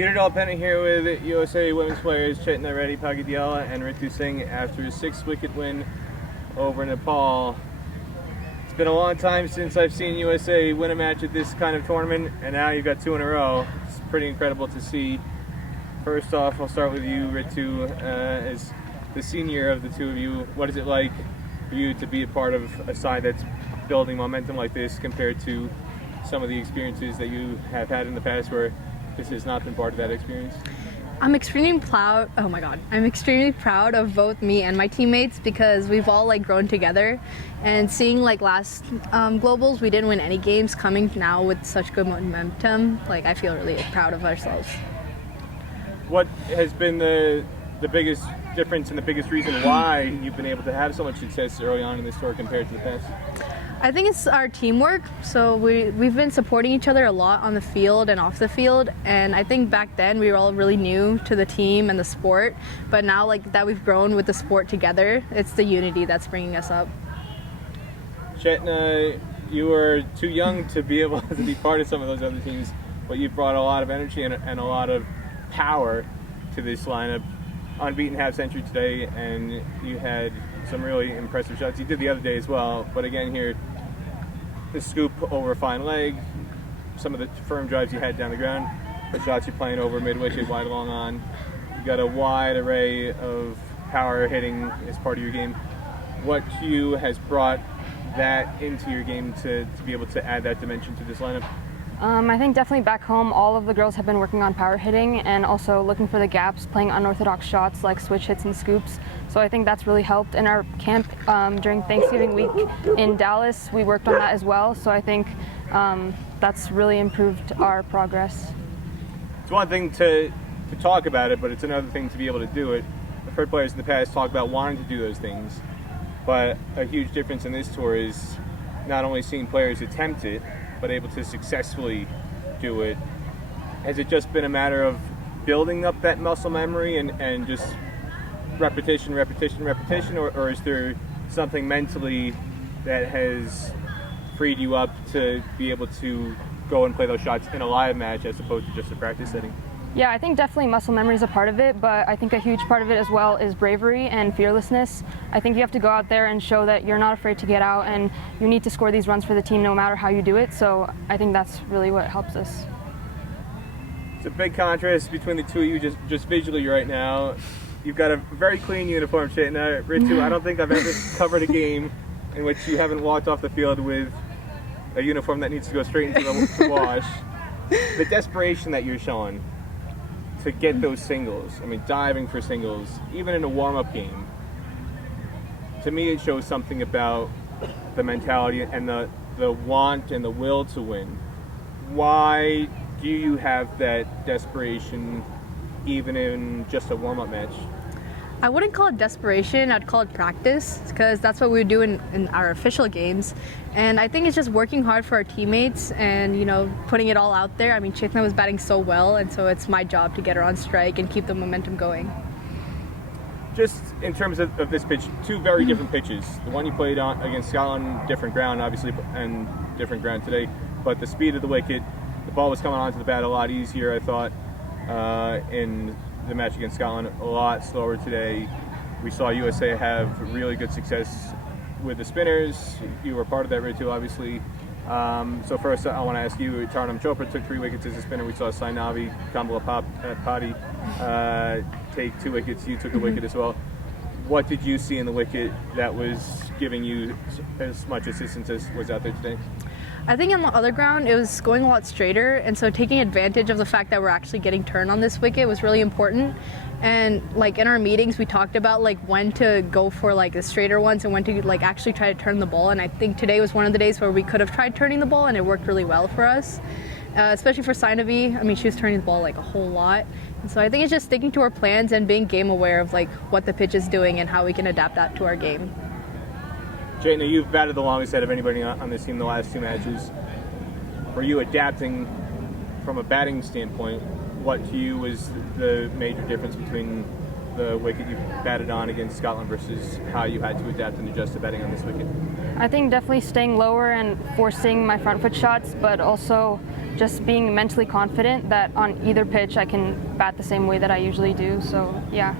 Pagydyala pennant here with USA women's players Chetna, Reddy, Pagydyala, and Ritu Singh after a 6-wicket win over Nepal. It's been a long time since I've seen USA win a match at this kind of tournament, and now you've got two in a row. It's pretty incredible to see. First off, I'll start with you, Ritu, as the senior of the two of you. What is it like for you to be a part of a side that's building momentum like this compared to some of the experiences that you have had in the past where this has not been part of that experience? I'm extremely proud. Oh my God, I'm extremely proud of both me and my teammates because we've all grown together. And seeing last globals, we didn't win any games. Coming now with such good momentum, I feel really proud of ourselves. What has been the biggest difference and the biggest reason why you've been able to have so much success early on in this tour compared to the past? I think it's our teamwork. So we've been supporting each other a lot on the field and off the field. And I think back then we were all really new to the team and the sport. But now that we've grown with the sport together, it's the unity that's bringing us up. Chetna, you were too young to be able to be part of some of those other teams, but you brought a lot of energy and a lot of power to this lineup. Unbeaten half-century today, and you had some really impressive shots. You did the other day as well, but again here, the scoop over a fine leg, some of the firm drives you had down the ground, the shots you're playing over mid-wicket, wide along on. You got a wide array of power hitting as part of your game. What to you has brought that into your game to be able to add that dimension to this lineup? I think definitely back home, all of the girls have been working on power hitting and also looking for the gaps, playing unorthodox shots like switch hits and scoops. So I think that's really helped. In our camp during Thanksgiving week in Dallas, we worked on that as well. So I think that's really improved our progress. It's one thing to talk about it, but it's another thing to be able to do it. I've heard players in the past talk about wanting to do those things, but a huge difference in this tour is not only seeing players attempt it, but able to successfully do it. Has it just been a matter of building up that muscle memory and just repetition, or is there something mentally that has freed you up to be able to go and play those shots in a live match as opposed to just a practice setting? Yeah, I think definitely muscle memory is a part of it, but I think a huge part of it as well is bravery and fearlessness. I think you have to go out there and show that you're not afraid to get out and you need to score these runs for the team no matter how you do it, so I think that's really what helps us. It's a big contrast between the two of you just visually right now. You've got a very clean uniform, Chetna. Ritu, I don't think I've ever covered a game in which you haven't walked off the field with a uniform that needs to go straight into the wash. The desperation that you're showing to get those singles, diving for singles, even in a warm-up game, to me it shows something about the mentality and the want and the will to win. Why do you have that desperation even in just a warm-up match? I wouldn't call it desperation, I'd call it practice, because that's what we do in our official games. And I think it's just working hard for our teammates and, putting it all out there. Chetna was batting so well, and so it's my job to get her on strike and keep the momentum going. Just in terms of this pitch, two very different pitches. The one you played on against Scotland, different ground, obviously, and different ground today. But the speed of the wicket, the ball was coming onto the bat a lot easier, I thought, in the match against Scotland, a lot slower today. We saw USA have really good success with the spinners. You were part of that, Ritu, obviously. So first, I want to ask you, Tarnam Chopra took 3 wickets as a spinner. We saw Sainavi, Kamala Padi take 2 wickets. You took a wicket as well. What did you see in the wicket that was giving you as much assistance as was out there today? I think on the other ground it was going a lot straighter, and so taking advantage of the fact that we're actually getting turned on this wicket was really important. And in our meetings we talked about when to go for the straighter ones and when to actually try to turn the ball, and I think today was one of the days where we could have tried turning the ball and it worked really well for us, especially for Sainavi. She was turning the ball a whole lot, and so I think it's just sticking to our plans and being game aware of what the pitch is doing and how we can adapt that to our game. Chetna, you've batted the longest out of anybody on this team the last 2 matches. Were you adapting from a batting standpoint? What to you was the major difference between the wicket you batted on against Scotland versus how you had to adapt and adjust to batting on this wicket? I think definitely staying lower and forcing my front foot shots, but also just being mentally confident that on either pitch I can bat the same way that I usually do. So yeah.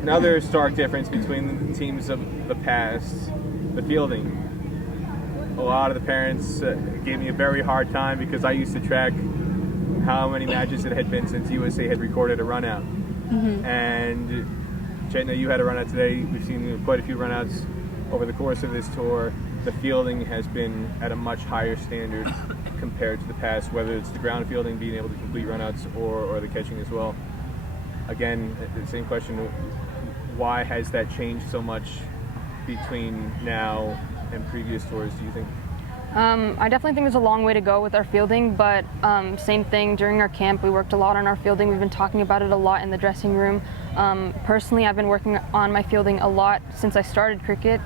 Another stark difference between the teams of the past, the fielding. A lot of the parents gave me a very hard time because I used to track how many matches it had been since USA had recorded a run out. And Chetna, you had a run out today. We've seen quite a few run outs over the course of this tour. The fielding has been at a much higher standard compared to the past, whether it's the ground fielding, being able to complete run outs, or the catching as well. Again, the same question, why has that changed so much between now and previous tours, do you think? I definitely think there's a long way to go with our fielding, but same thing during our camp. We worked a lot on our fielding. We've been talking about it a lot in the dressing room. Personally, I've been working on my fielding a lot since I started cricket,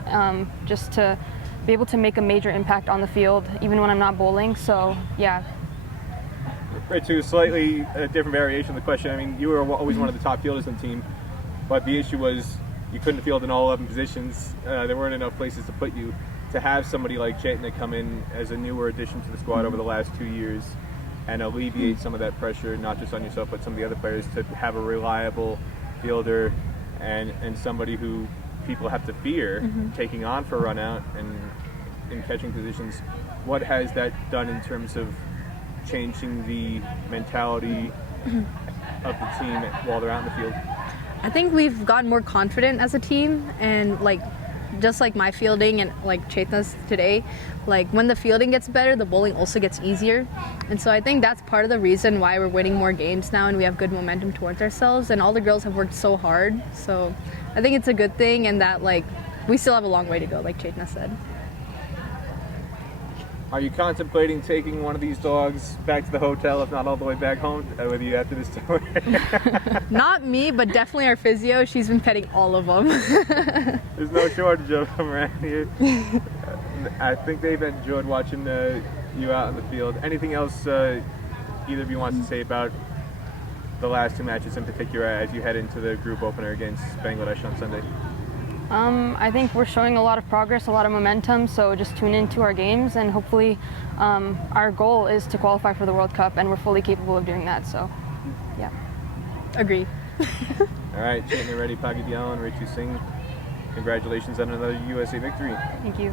just to be able to make a major impact on the field, even when I'm not bowling. So, yeah. Ritu, slightly a different variation of the question. I mean, you were always one of the top fielders on the team, but the issue was you couldn't field in all 11 positions. There weren't enough places to put you. To have somebody like Chetna come in as a newer addition to the squad over the last 2 years and alleviate some of that pressure, not just on yourself, but some of the other players, to have a reliable fielder and somebody who people have to fear taking on for run out and in catching positions. What has that done in terms of changing the mentality of the team while they're out in the field? I think we've gotten more confident as a team, and just like my fielding and like Chetna's today, like when the fielding gets better, the bowling also gets easier. And so I think that's part of the reason why we're winning more games now and we have good momentum towards ourselves, and all the girls have worked so hard. So I think it's a good thing, and that we still have a long way to go, like Chetna said. Are you contemplating taking one of these dogs back to the hotel, if not all the way back home, with you after this tour? Not me, but definitely our physio. She's been petting all of them. There's no shortage of them around here. I think they've enjoyed watching you out in the field. Anything else either of you wants to say about the last two matches in particular as you head into the group opener against Bangladesh on Sunday? I think we're showing a lot of progress, a lot of momentum, so just tune into our games, and hopefully our goal is to qualify for the World Cup, and we're fully capable of doing that, so yeah. Agree. All right, Chetna, Reddy, Pagydyala, and Ritu Singh, congratulations on another USA victory. Thank you.